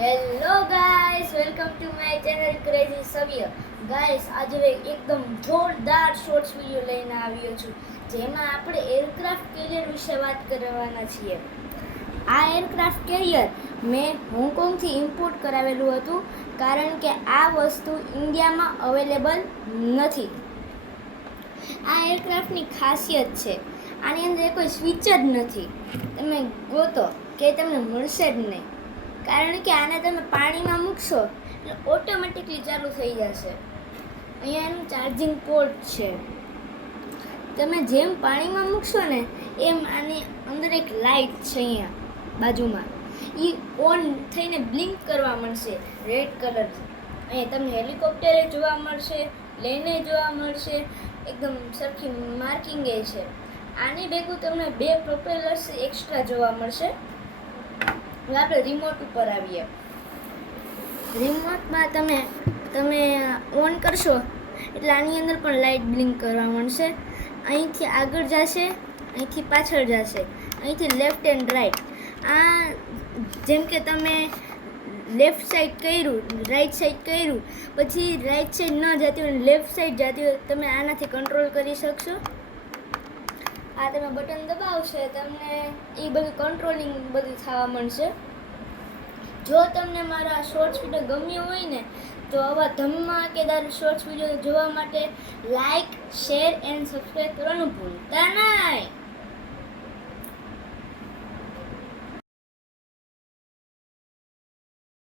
Hello guys, welcome to my channel crazy Savya. Guys, આજે એકદમ જોરદાર શોર્ટ્સ વિડિયો લઈને આવ્યો છું, જેમાં આપણે એરક્રાફ્ટ કેરિયર વિશે વાત કરવાના છીએ. આ એરક્રાફ્ટ કેરિયર મેં હોંગકોંગથી ઇમ્પોર્ટ કરાવેલું હતું, કારણ કે આ વસ્તુ ઇન્ડિયામાં અવેલેબલ નથી. આ એરક્રાફ્ટની ખાસિયત છે, આની અંદર કોઈ સ્વિચ જ નથી. તમે ગોતો કે તમને મળશે જ નહીં, કારણ કે આને તમે પાણીમાં મૂકશો એટલે ઓટોમેટિકલી ચાલુ થઈ જશે. અહીંયા એનું ચાર્જિંગ પોર્ટ છે. તમે જેમ પાણીમાં મૂકશો ને એમ આની અંદર એક લાઇટ છે અહીંયા બાજુમાં, એ ઓન થઈને બ્લિંક કરવા મળશે રેડ કલર. અહીંયા તમને હેલિકોપ્ટરે જોવા મળશે, પ્લેને જોવા મળશે, એકદમ સરખી માર્કિંગ એ છે. આની ભેગું તમને 2 પ્રોપેલર્સ એક્સ્ટ્રા જોવા મળશે. હવે આપણે રિમોટ ઉપર આવીએ. રિમોટમાં તમે ઓન કરશો એટલે આની અંદર પણ લાઇટ બ્લિંક કરવા મળશે. અહીંથી આગળ જશે, અહીંથી પાછળ જશે, અહીંથી લેફ્ટ એન્ડ રાઈટ. આ જેમ કે તમે લેફ્ટ સાઈડ કર્યું, રાઈટ સાઈડ કર્યું, પછી રાઈટ સાઈડ ન જતી હોય, લેફ્ટ સાઈડ જતી હોય, તમે આનાથી કંટ્રોલ કરી શકશો. આ તમે બટન દબાવશે તમને એ બધું કંટ્રોલિંગ બધું થવા મળશે. જો તમને મારા શોર્ટ્સ વિડીયો ગમ્યો હોય ને તો આવા ધમાકેદાર શોર્ટ્સ વિડીયો જોવા માટે લાઈક, શેર એન્ડ સબસ્ક્રાઈબ કરવાનું ભૂલતા નહીં.